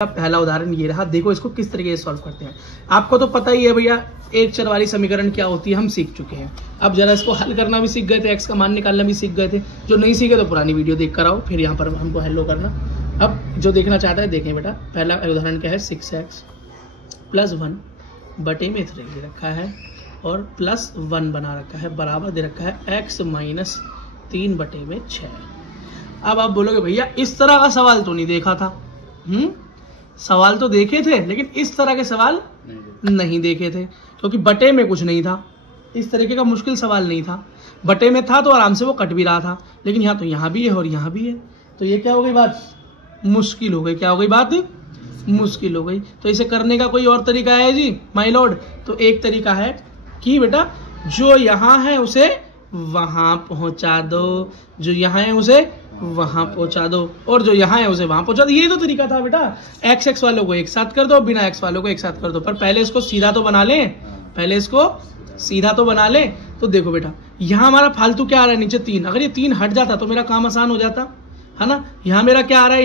पहला उदाहरण ये रहा। देखो इसको किस तरीके से सॉल्व करते हैं। आपको तो पता ही है भैया एक चर वाली समीकरण क्या होती है, हम सीख चुके हैं। अब जरा इसको हल करना भी सीख गए थे, एक्स का मान निकालना भी सीख गए थे। जो नहीं सीखे तो पुरानी वीडियो देख कर आओ, फिर यहाँ पर हमको हेलो करना। अब जो देखना चाहता है देखें बेटा। पहला उदाहरण क्या है, 6x + 1 बटे में 3 दे रखा है और +1 बना रखा है, बराबर दे रखा है x - 3 बटे में 6। अब आप बोलोगे भैया इस तरह का सवाल तो नहीं देखा था। सवाल तो देखे थे लेकिन इस तरह के सवाल नहीं देखे थे, क्योंकि बटे में कुछ नहीं था। इस तरीके का मुश्किल सवाल नहीं था। बटे में था तो आराम से वो कट भी रहा था, लेकिन यहाँ तो यहाँ भी है और यहाँ भी है, तो ये क्या हो गई बात, मुश्किल हो गई। क्या हो गई बात, मुश्किल हो गई। तो इसे करने का कोई और तरीका है जी माय लॉर्ड? तो एक तरीका है कि बेटा जो यहाँ है उसे वहां पहुंचा दो, जो यहाँ है उसे वहां पहुंचा दो, और जो यहाँ है उसे वहां पहुंचा दो। ये तो तरीका था बेटा। x वालों को एक साथ कर दो, बिना x वालों को एक साथ कर दो। पर पहले इसको सीधा तो बना ले, पहले इसको सीधा तो बना ले। तो देखो बेटा यहाँ हमारा फालतू क्या आ रहा है, नीचे 3। अगर ये 3 हट जाता तो मेरा काम आसान हो जाता है ना। यहाँ मेरा क्या आ रहा है,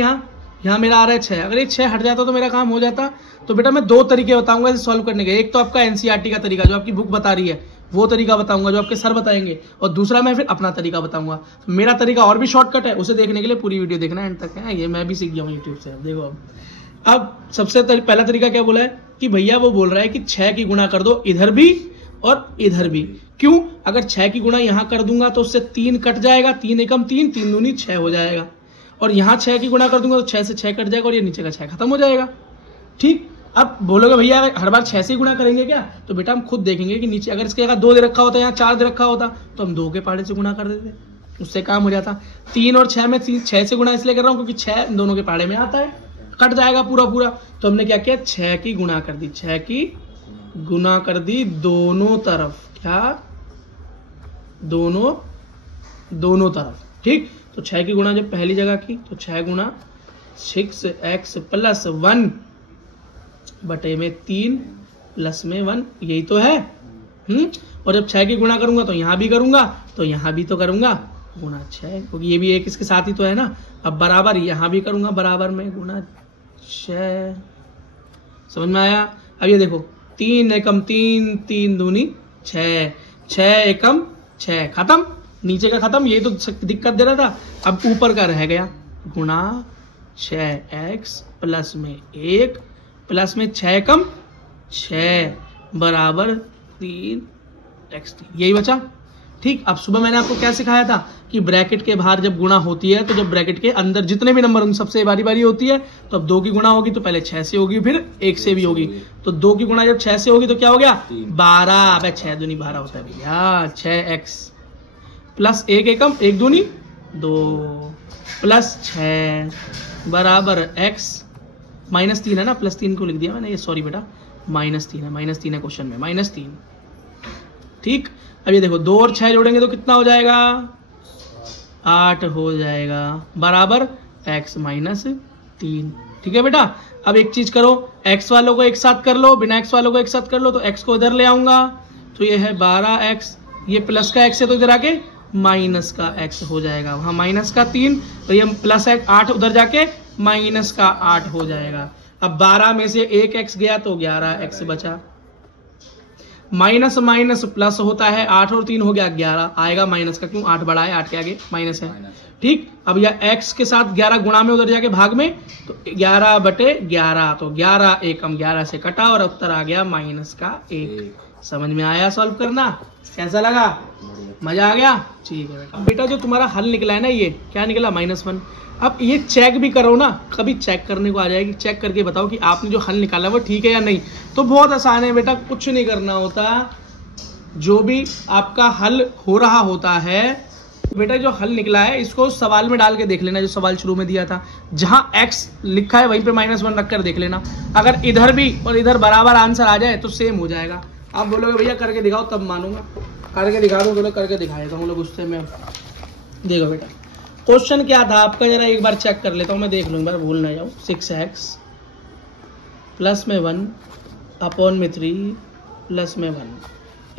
यहाँ मेरा आ रहा है 6। अगर ये 6 हट जाता तो मेरा काम हो जाता। तो बेटा मैं 2 तरीके बताऊंगा इसे सॉल्व करने के। एक तो आपका एनसीईआरटी का तरीका जो आपकी बुक बता रही है वो तरीका बताऊंगा, जो आपके सर बताएंगे, और दूसरा मैं फिर अपना तरीका बताऊंगा। तो मेरा तरीका और भी शॉर्टकट है, उसे देखने के लिए पूरी वीडियो देखना एंड तक है। ये मैं भी सीख गया हूँ यूट्यूब से। देखो अब सबसे पहला तरीका क्या बोला है कि भैया वो बोल रहा है कि 6 की गुणा कर दो इधर भी और इधर भी। क्यों? अगर 6 की गुणा यहाँ कर दूंगा तो उससे 3 कट जाएगा, 3 एकम 3, 3 दूनी 6 हो जाएगा। और यहाँ 6 की गुणा कर दूंगा तो 6 से 6 कट जाएगा और ये नीचे का 6 खत्म हो जाएगा। ठीक। अब बोलोगे भैया हर बार 6 से गुणा करेंगे क्या? तो बेटा हम खुद देखेंगे कि नीचे अगर इसके जगह 2 दे रखा होता, यहाँ 4 दे रखा होता, तो हम 2 के पहाड़े से गुणा कर देते, उससे काम हो जाता। 3 और 6 में 6 से गुणा इसलिए कर रहा हूँ क्योंकि 6 दोनों के पहाड़े में आता है, कट जाएगा पूरा पूरा। तो हमने क्या किया, 6 की गुणा कर दी, 6 की गुणा कर दी दोनों तरफ। क्या? दोनों तरफ। ठीक। तो 6 की गुणा जब पहली जगह की तो 6 गुणा 6x + 1 बटे में 3 प्लस में 1, यही तो है। और जब 6 की गुणा करूंगा तो यहाँ भी करूंगा, तो यहाँ भी तो करूंगा गुणा 6, क्योंकि ये भी एक इसके साथ ही तो है ना। अब बराबर यहाँ भी करूंगा, बराबर में गुणा 6। समझ में आया? अब ये देखो 3 एकम 3, 3 दूनी 6, 6 एकम 6, खत्म। नीचे का खत्म, ये तो दिक्कत दे रहा था। अब ऊपर का रह गया गुणा 6x प्लस में 1 प्लस में 6 एकम 6 बराबर 3x, यही बचा। ठीक। अब सुबह मैंने आपको क्या सिखाया था कि ब्रैकेट के बाहर जब गुणा होती है तो जब ब्रैकेट के अंदर जितने भी नंबर उन सबसे बारी बारी होती है, तो अब 2 की गुणा होगी तो पहले 6 से होगी फिर 1 से भी होगी। तो 2 की गुणा जब 6 से होगी तो क्या हो गया, 12। अब 6 दूनी 12 होता है भैया। 6x प्लस 1 एकम 1 दूनी 2 प्लस 6 बराबर x -3 है ना, +3 को लिख दिया मैंने, ये सॉरी बेटा -3 है, -3 है क्वेश्चन में, -3। ठीक। अब ये देखो 2 और 6 जोड़ेंगे तो कितना हो जाएगा, 8 हो जाएगा, बराबर x -3। ठीक है बेटा। अब एक चीज करो, x वालों को एक साथ कर लो, बिना x वालों को एक साथ कर लो। तो x को इधर ले आऊंगा तो ये है 12x, ये प्लस का x है तो इधर आके माइनस का x हो जाएगा, वहां -3, तो ये प्लस 8 उधर जाके -8 हो जाएगा। अब 12 में से 1 x गया तो 11x बचा। माइनस माइनस प्लस होता है, 8 और 3 हो गया 11, आएगा माइनस का, क्यों 8 बड़ा है, 8 के आगे माइनस है। ठीक। अब यह x के साथ 11 गुणा में उधर जाके भाग में, तो 11 बटे 11, तो 11 एकम 11 से कटा और उत्तर आ गया -1। समझ में आया सॉल्व करना? कैसा लगा? मजा आ गया? ठीक है बेटा। बेटा जो तुम्हारा हल निकला है ना, ये क्या निकला, -1। अब ये चेक भी करो ना, कभी चेक करने को आ जाएगी, चेक करके बताओ कि आपने जो हल निकाला है वो ठीक है या नहीं। तो बहुत आसान है बेटा, कुछ नहीं करना होता। जो भी आपका हल हो रहा होता है बेटा, जो हल निकला है इसको सवाल में डाल के देख लेना, जो सवाल शुरू में दिया था, जहां x लिखा है वहीं पे -1 रख कर देख लेना। अगर इधर भी और इधर बराबर आंसर आ जाए तो सेम हो जाएगा। आप बोलोगे भैया करके दिखाओ, तब मानूंगा। करके दिखा दो, बोलो करके दिखाया था, बोलो गुस्से में। देखो बेटा क्वेश्चन क्या था आपका, जरा एक बार चेक कर लेता हूँ, मैं देख लूँ एक बार, भूल ना जाऊँ। 6x प्लस में 1 अपॉन में 3 प्लस में 1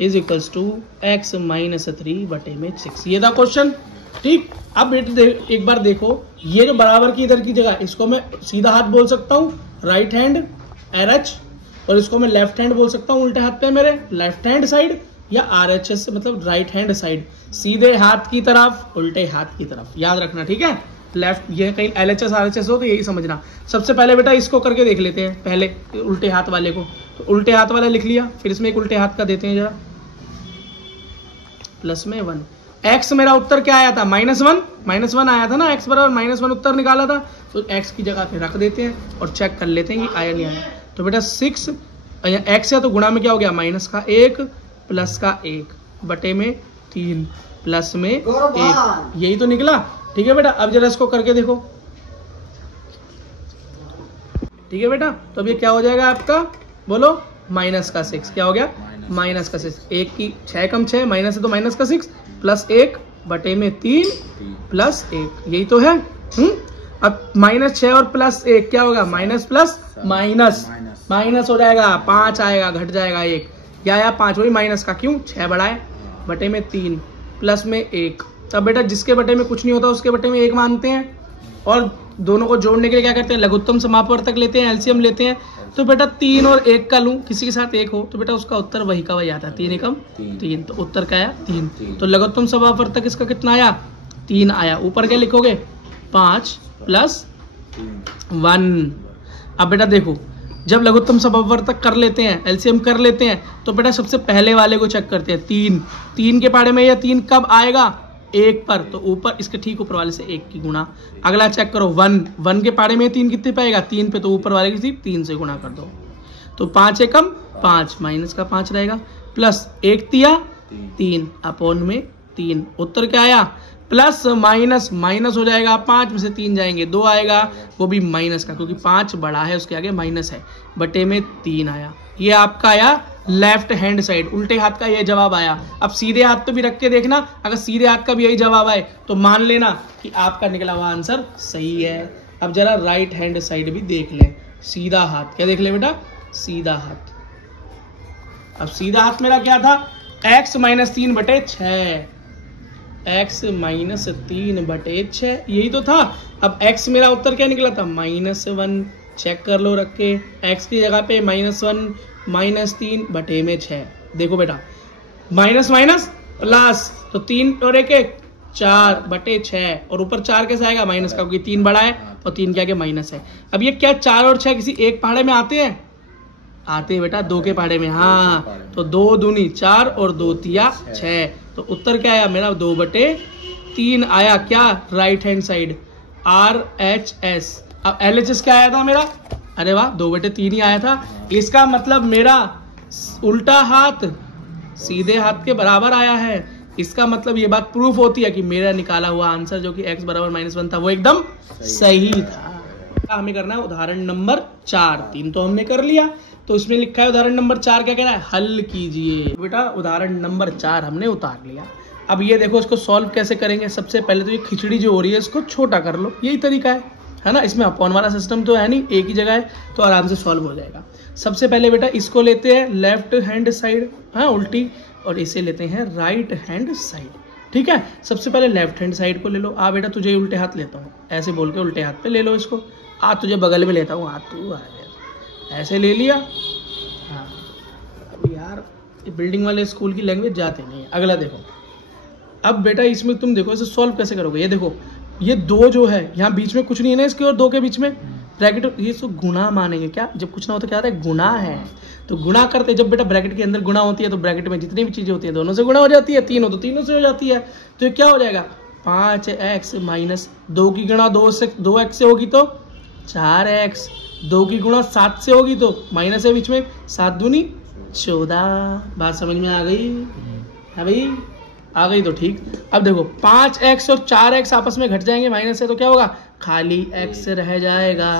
is equals to x minus 3 बटे में 6। ये था क्वेश्चन। ठीक, अब एक बार देखो, ये जो बराबर की इधर की जगह, इसको मैं सीधा हाथ बोल सकता हूँ राइट हैंड RH, और इसको मैं लेफ्ट हैंड बोल सकता हूँ उल्टे हाथ पे मेरे लेफ्ट हैंड साइड, या RHS मतलब राइट हैंड साइड, सीधे हाथ की तरफ उल्टे हाथ की तरफ, याद रखना। ठीक है, लेफ्ट, ये कहीं LHS RHS हो तो यही समझना। सबसे पहले बेटा इसको करके देख लेते हैं, पहले उल्टे हाथ वाले को। तो उल्टे हाथ वाला लिख लिया, फिर इसमें एक उल्टे हाथ का देते हैं जरा, प्लस में 1। x मेरा उत्तर क्या आया था? -1 आया था ना, x बराबर -1 उत्तर निकाला था, तो x की जगह पे रख देते हैं और चेक कर लेते हैं कि आया नहीं आया। तो बेटा 6 x है तो गुणा में क्या हो गया? माइनस का 1 प्लस का 1 बटे में 3 प्लस में 1, यही तो निकला। ठीक है बेटा, अब जरा इसको करके देखो। ठीक है बेटा, तो अब ये क्या हो जाएगा आपका, बोलो, माइनस का 6। क्या हो गया? माइनस का 6। 1 की 6 कम 6 माइनस है तो माइनस का 6 प्लस 1 बटे में 3 प्लस 1, यही तो है। अब -6 और प्लस 1 क्या होगा? माइनस प्लस माइनस हो जाएगा, 5 आएगा, घट जाएगा 1, क्या आया? 5, वही माइनस का, क्यों? 6 बढ़ाए बटे में 3 प्लस में 1। तब बेटा जिसके बटे में कुछ नहीं होता उसके बटे में 1 मानते हैं, और दोनों को जोड़ने के लिए क्या करते हैं? लघुत्तम समापवर्तक लेते हैं, एलसीएम लेते हैं। तो बेटा 3 और 1 का लूं, किसी के साथ 1 हो तो बेटा उसका उत्तर वही का वही आता है, 3 एकम 3, तो उत्तर क्या आया? 3। तो लघुत्तम समापवर्तक इसका कितना आया? 3 आया। ऊपर क्या लिखोगे? 5 प्लस 1। अब बेटा देखो, जब लघुत्तम समापवर्तक कर लेते हैं, एलसीएम कर लेते हैं, तो बेटा सबसे पहले वाले को चेक करते हैं। 3 के पाड़े में यह 3 कब आएगा? 1 पर, तो ऊपर इसके ठीक ऊपर वाले से 1 की गुणा। अगला चेक करो, 1 के पाड़े में 3 कितने पाएगा? 3 पे, तो ऊपर वाले की 3 से गुणा कर दो, तो 5 एकम 5 माइनस का 5 रहेगा, प्लस 1 तिया 3 अपॉन में 3। उत्तर क्या आया? प्लस माइनस माइनस हो जाएगा, 5 में से 3 जाएंगे, 2 आएगा, वो भी माइनस का, क्योंकि 5 बड़ा है उसके आगे माइनस है, बटे में 3 आया। ये आपका आया लेफ्ट हैंड साइड, उल्टे हाथ का ये जवाब आया। अब सीधे हाथ पे भी रख के देखना, अगर सीधे हाथ का भी यही जवाब आए तो मान लेना कि आपका निकला हुआ आंसर सही है। अब जरा राइट हैंड साइड भी देख लें, सीधा हाथ, क्या देख ले बेटा? सीधा हाथ। अब सीधा हाथ मेरा क्या था? x माइनस 3 बटे 6, x माइनस 3 बटे 6, यही तो था। अब x मेरा उत्तर क्या निकला था? -1। चेक कर लो रख के, x की जगह पे -1 -3 बटे में 6। देखो बेटा, माइनस माइनस प्लस, तो 3 और 1 4 बटे 6, और ऊपर 4 कैसे आएगा? माइनस का, क्योंकि 3 बड़ा है और 3 के आगे माइनस है। अब ये क्या 4 और 6 किसी एक पहाड़े में आते हैं? आते हैं बेटा 2 के पहाड़े में। हाँ, तो 2 दूनी 4 और 2 तिया 6, तो उत्तर क्या आया मेरा? 2 बटे 3 आया। क्या? Right hand side, RHS। अब LHS क्या आया था मेरा? अरे वाह, 2 बटे 3 ही आया था। इसका मतलब मेरा उल्टा हाथ सीधे हाथ के बराबर आया है। इसका मतलब ये बात प्रूफ होती है कि मेरा निकाला हुआ आंसर जो कि x बराबर -1 था वो एकदम सही था। हमें करना है उदाहरण नंबर 4। 3 तो हमने कर लिया, तो इसमें लिखा है उदाहरण नंबर 4 क्या कह रहा है? हल कीजिए। बेटा उदाहरण नंबर 4 हमने उतार लिया। अब ये देखो इसको सॉल्व कैसे करेंगे। सबसे पहले तो ये खिचड़ी जो हो रही है इसको छोटा कर लो, यही तरीका है ना। इसमें अपॉन वाला सिस्टम तो है नहीं, एक ही जगह है, तो आराम से सॉल्व हो जाएगा। सबसे पहले बेटा इसको लेते हैं लेफ्ट हैंड साइड, हाँ उल्टी, और इसे लेते हैं राइट हैंड साइड। ठीक है, सबसे पहले लेफ्ट हैंड साइड को ले लो। आ बेटा तुझे उल्टे हाथ लेता हूँ, ऐसे बोल के उल्टे हाथ पे ले लो इसको। आ तुझे बगल में लेता हूँ, आ तू आ गया, ऐसे ले लिया। हाँ, अब यार ये बिल्डिंग वाले स्कूल की लैंग्वेज जाते नहीं है। अगला देखो, अब बेटा इसमें तुम देखो इसे सॉल्व कैसे करोगे। ये देखो, ये 2 जो है यहाँ बीच में कुछ नहीं है ना, इसके और 2 के बीच में ब्रैकेट, ये तो गुना मानेंगे क्या? जब कुछ ना हो तो क्या होता है? गुना है। तो गुना करते, जब बेटा ब्रैकेट के अंदर गुना होती है तो ब्रैकेट में जितनी भी चीजें होती है दोनों से गुना हो जाती है। 3 हो तो तीनों से हो जाती है। तो ये क्या हो जाएगा? 5x माइनस 2 की गुणा 2x से होगी तो 4x, 2 की गुणा 7 से होगी तो माइनस है बीच में, 7 दूनी 14। बात समझ में आ गई? है भाई? आ गई तो ठीक। अब देखो 5x और 4x आपस में घट जाएंगे, माइनस है तो क्या होगा? खाली x रह जाएगा।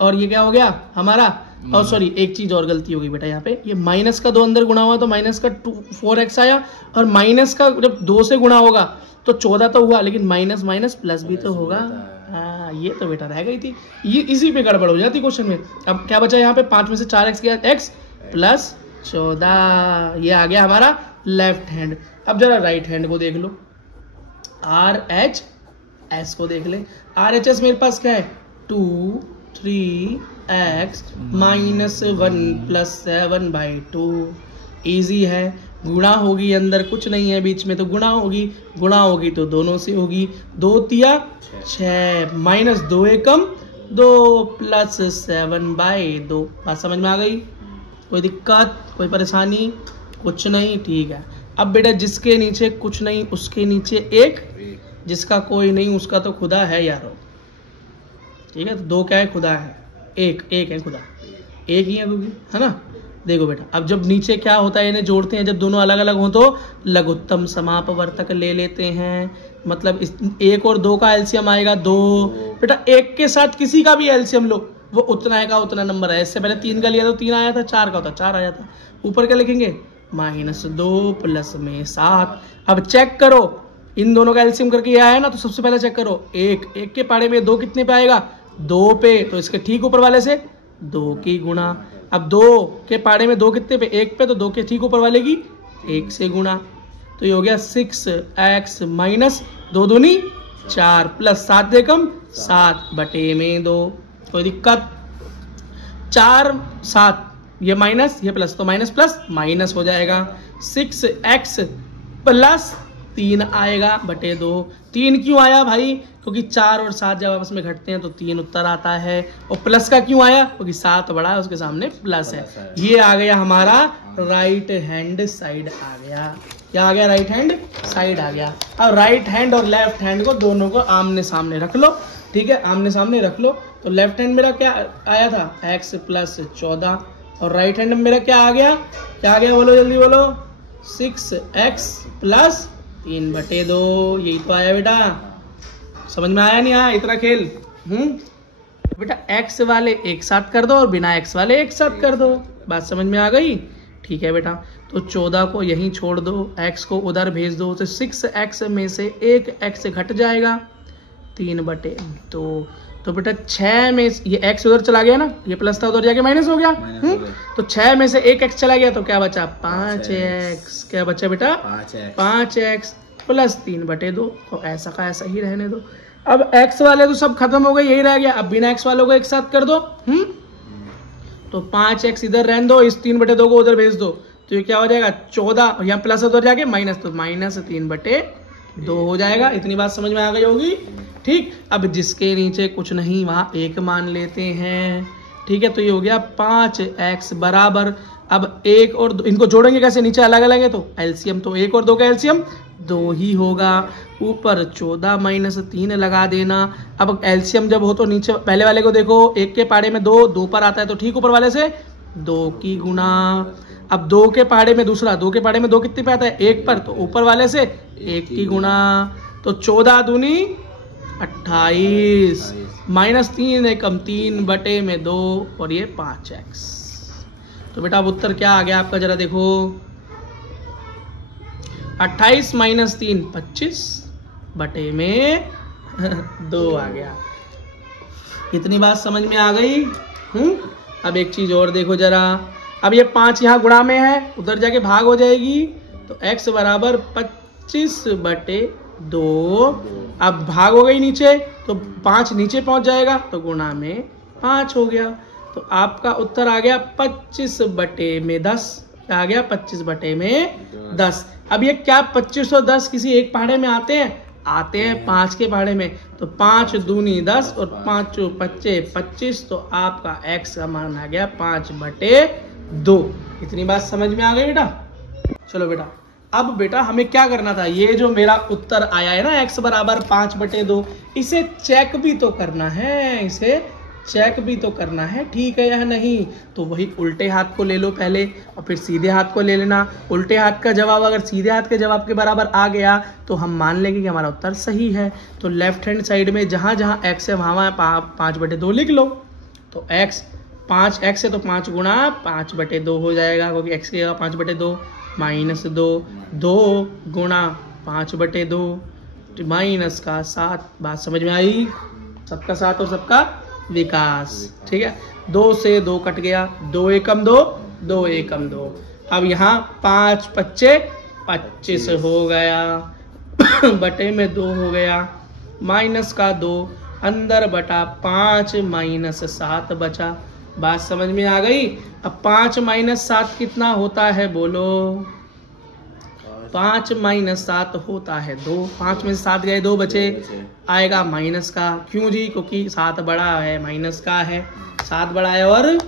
और ये क्या हो गया हमारा? और सॉरी, एक चीज और गलती हो गई बेटा यहाँ पे, ये माइनस का 2 अंदर गुणा हुआ तो माइनस का 4x आया, और माइनस का जब 2 से गुणा होगा तो 14 तो हुआ, लेकिन माइनस माइनस प्लस भी तो होगा। हाँ, ये तो बेटा रह गई थी, ये इसी पे गड़बड़ हो जाती क्वेश्चन में। अब क्या बचा यहाँ पे? 5 में से 4x गया, x प्लस 14, ये आ गया हमारा लेफ्ट हैंड। अब जरा राइट हैंड को देख लो, RHS को देख ले। RHS मेरे पास क्या है, 2 3x -1 + 7/2। ईजी है, गुणा होगी, अंदर कुछ नहीं है बीच में तो गुणा होगी, गुणा होगी तो दोनों से होगी। 2 तिया 6 -2 एकम 2 + 7/2। बात समझ में आ गई? कोई दिक्कत, कोई परेशानी? कुछ नहीं, ठीक है। अब बेटा जिसके नीचे कुछ नहीं उसके नीचे एक, जिसका कोई नहीं उसका तो खुदा है यारो, ठीक है। तो 2 क्या है, खुदा है, एक है खुदा, एक ही है ना। देखो बेटा अब जब नीचे क्या होता है, इन्हें जोड़ते हैं, जब दोनों अलग अलग हो तो लघुत्तम समापवर्तक ले लेते हैं। मतलब इस 1 और 2 का एलसीएम आएगा 2। बेटा 1 के साथ किसी का भी एलसीएम लो, वो उतना का उतना नंबर है। इससे पहले 3 का लिया तो 3 आया था, 4 का होता 4 आया था। ऊपर क्या लिखेंगे, -2 + 7। अब चेक करो इन दोनों का एलसीएम करके ये आया ना, तो सबसे पहले चेक करो, 1 के पाड़े में 2 कितने पे आएगा, 2 पे, तो इसके ठीक ऊपर वाले से 2 की गुणा। अब 2 के पाड़े में 2 कितने पे, 1 पे, तो 2 के ठीक ऊपर वाले की 1 से गुणा। तो ये हो गया 6x - 2 दूनी 4 + 7 एकम 7/2। कोई दिक्कत? 4 7, ये माइनस ये प्लस, तो माइनस प्लस माइनस हो जाएगा। 6x + 3 आएगा बटे 2। 3 क्यों आया भाई? क्योंकि 4 और 7 जब आपस में घटते हैं तो 3 उत्तर आता है। और प्लस का क्यों आया? क्योंकि 7 बड़ा है उसके सामने प्लस है। ये आ गया हमारा राइट हैंड साइड आ गया। क्या आ गया? राइट हैंड साइड आ गया। अब राइट हैंड और लेफ्ट हैंड को दोनों को आमने सामने रख लो, ठीक है, आमने सामने रख लो। तो लेफ्ट हैंड मेरा क्या आया था, x + 14, और राइट हैंड में मेरा क्या आ गया, क्या आ गया बोलो जल्दी बोलो, 6x + 3/2। यही तो आया बेटा। समझ में आया नहीं आया इतना खेल? बेटा x वाले एक साथ कर दो और बिना x वाले एक साथ कर दो। बात समझ में आ गई? ठीक है बेटा। तो 14 को यहीं छोड़ दो, x को उधर भेज दो, तो 6x में से एक x घट जाएगा 3/2। तो बेटा 6 में ये x उधर चला गया ना, ये प्लस था उधर जाके माइनस हो गया। तो 6 में से एक x चला गया तो क्या बचा, 5x। क्या बचा बेटा? 5x + 3/2। तो ऐसा का ऐसा ही रहने दो। अब x वाले तो सब खत्म हो गए, यही रह गया। अब बिना x वालों को एक साथ कर दो। तो 5x इधर रहने दो, इस 3/2 को उधर भेज दो, तो ये क्या हो जाएगा 14, यहाँ प्लस उधर जाके माइनस, तो -3/2 हो जाएगा। इतनी बात समझ में आ गई होगी? ठीक। अब जिसके नीचे कुछ नहीं वहां 1 मान लेते हैं, ठीक है। तो ये हो गया 5x बराबर, अब 1 और 2 इनको जोड़ेंगे कैसे, नीचे अलग अलग है तो एलसीएम, तो 1 और 2 का एलसीएम 2 ही होगा। ऊपर 14 - 3 लगा देना। अब एलसीएम जब हो तो नीचे पहले वाले को देखो, 1 के पाड़े में 2 पर आता है तो ठीक ऊपर वाले से 2 की गुणा। अब 2 के पाड़े में दूसरा, 2 के पाड़े में 2 कितने पे आता है, 1 पर, तो ऊपर वाले से 1 की गुणा। तो 14 दूनी 28 -3 एकम 3/2 और ये 5x। तो बेटा अब उत्तर क्या आ गया आपका, जरा देखो। 28 - 3 25/2 आ गया। इतनी बात समझ में आ गई? अब एक चीज और देखो जरा। अब ये 5 यहाँ गुणा में है, उधर जाके भाग हो जाएगी, तो x बराबर 25/2। अब भाग हो गई नीचे, तो 5 नीचे पहुंच जाएगा, तो गुणा में 5 हो गया। तो आपका उत्तर आ गया 25/10। क्या आ गया? 25/10। अब ये क्या 25 और 10 किसी एक पहाड़े में आते हैं? आते हैं 5 के पहाड़े में। तो 5 दूनी 10 और 5 25 25, तो आपका x का मान आ गया 5/2। इतनी बात समझ में आ गई बेटा? चलो बेटा, अब बेटा हमें क्या करना था, ये जो मेरा उत्तर आया है ना x बराबर 5/2, इसे चेक भी तो करना है, इसे चेक भी तो करना है, ठीक है या नहीं। तो वही उल्टे हाथ को ले लो पहले और फिर सीधे हाथ को ले लेना। उल्टे हाथ का जवाब अगर सीधे हाथ के जवाब के बराबर आ गया तो हम मान लेंगे कि हमारा उत्तर सही है। तो लेफ्ट हैंड साइड में जहाँ जहाँ x है वहाँ 5/2 लिख लो। तो x 5x है तो 5 गुणा 5/2 हो जाएगा, क्योंकि x की जगह 5/2 -2 2 गुणा 5/2 माइनस का 7। बात समझ में आई? सबका साथ और सबका विकास, ठीक है। 2 से 2 कट गया, 2 एकम 2 2 एकम 2। अब यहाँ 5 पच्चे 25 हो गया बटे में 2 हो गया, माइनस का 2 अंदर बटा 5 माइनस 7 बचा। बात समझ में आ गई। अब 5 माइनस 7 कितना होता है बोलो? 5 माइनस 7 होता है 2। 5 में से 7 गए 2 बचे, आएगा माइनस का। क्यों जी? क्योंकि 7 बड़ा है माइनस का है, 7 बड़ा है और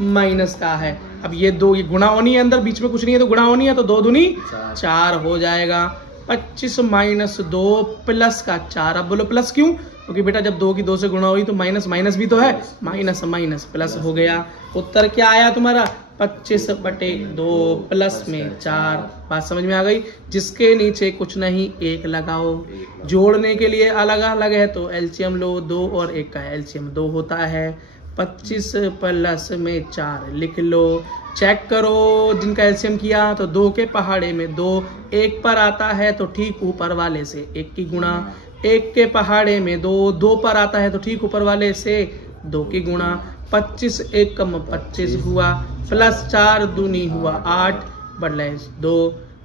माइनस का है। अब ये 2 ये गुणा होनी है, अंदर बीच में कुछ नहीं है तो गुणा होनी है, तो 2 दूनी 4 हो जाएगा। 25 माइनस 2 प्लस का 4। अब बोलो प्लस क्यों? क्योंकि बेटा जब 2 की 2 से गुणा हुई तो माइनस माइनस भी तो है, माइनस माइनस प्लस हो गया। उत्तर क्या आया तुम्हारा? 25 बटे 2 प्लस में 4। बात समझ में आ गई। जिसके नीचे कुछ नहीं 1 लगाओ। जोड़ने के लिए अलग अलग है तो एलसीएम लो, 2 और 1 का एलसीएम 2 होता है। 25 प्लस में 4 लिख लो। चेक करो जिनका एलसीएम किया तो 2 के पहाड़े में 2 1 पर आता है तो ठीक ऊपर वाले से 1 की गुणा, 1 के पहाड़े में 2 2 पर आता है तो ठीक ऊपर वाले से 2 की गुणा। 25 1 कम 25 हुआ, प्लस 4 दूनी हुआ 8 बदले 2।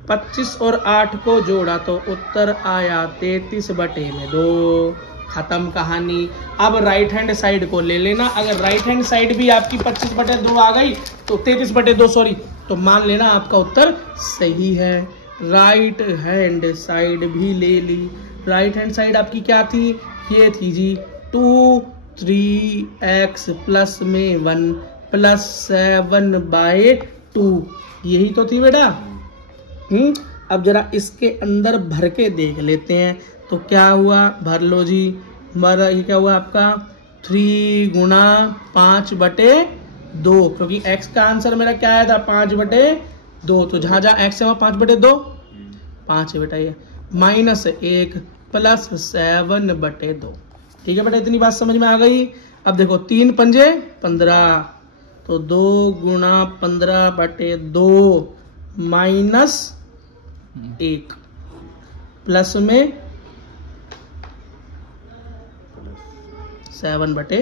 25 और 8 को जोड़ा तो उत्तर आया 33 बटे में 2। खत्म कहानी। अब राइट हैंड साइड को ले लेना। अगर राइट हैंड साइड भी आपकी 25 बटे 2 आ गई तो 33 बटे 2 सॉरी, तो मान लेना आपका उत्तर सही है। राइट हैंड साइड भी ले ली। राइट हैंड साइड आपकी क्या थी? ये थी जी 2 3x प्लस में 1 प्लस 7/2, यही तो थी बेटा। अब जरा इसके अंदर भर के देख लेते हैं तो क्या हुआ, भर लो जी। ये क्या हुआ आपका 3 गुणा 5 बटे 2, क्योंकि x का आंसर मेरा क्या आया था 5 बटे 2, तो जहां जहां x है वहां 5 बटे 2 5 है बेटा ये, माइनस 1 प्लस 7 बटे 2। ठीक है बेटा, इतनी बात समझ में आ गई। अब देखो 3 पंजे 15, तो 2 गुणा 15 बटे 2 माइनस 1 प्लस में 7 बटे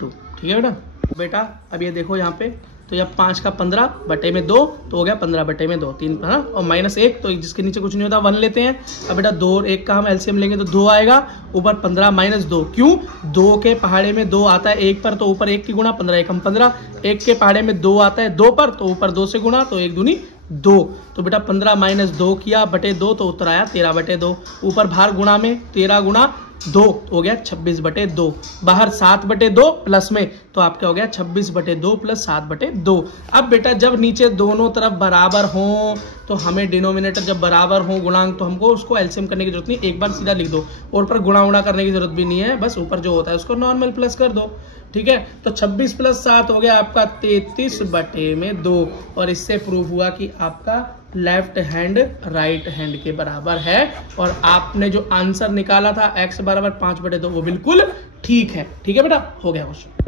2। ठीक है बेटा। बेटा अब ये देखो यहाँ पे, तो जब 5 का 15 बटे में 2 तो हो गया 15 बटे में 2 3 है, और माइनस 1 तो जिसके नीचे कुछ नहीं होता 1 लेते हैं। अब बेटा 2 और 1 का हम एलसीएम लेंगे तो 2 आएगा, ऊपर 15 माइनस 2। क्यों? 2 के पहाड़े में 2 आता है 1 पर तो ऊपर 1 की गुणा, 15 1 हम 15। 1 के पहाड़े में 2 आता है 2 पर तो ऊपर 2 से गुणा, तो 1 दूनी 2। तो बेटा 15 माइनस 2 किया बटे 2 तो उत्तर आया 13 बटे 2। ऊपर भार गुणा में 13 गुणा 2 हो गया 26 बटे 2। बाहर 7 बटे 2 प्लस में, तो आपका हो गया 26 बटे 2 प्लस 7 बटे 2। अब बेटा जब नीचे दोनों तरफ बराबर हो तो हमें डिनोमिनेटर जब बराबर हो गुणांक तो हमको उसको एलसीएम करने की जरूरत नहीं, एक बार सीधा लिख दो, और ऊपर गुणा उड़ा करने की जरूरत भी नहीं है, बस ऊपर जो होता है उसको नॉर्मल प्लस कर दो। ठीक है, तो 26 प्लस 7 हो गया आपका 33 बटे में 2, और इससे प्रूव हुआ कि आपका लेफ्ट हैंड राइट हैंड के बराबर है, और आपने जो आंसर निकाला था x बराबर 5 बटे 2 वो बिल्कुल ठीक है। ठीक है बेटा, हो गया क्वेश्चन।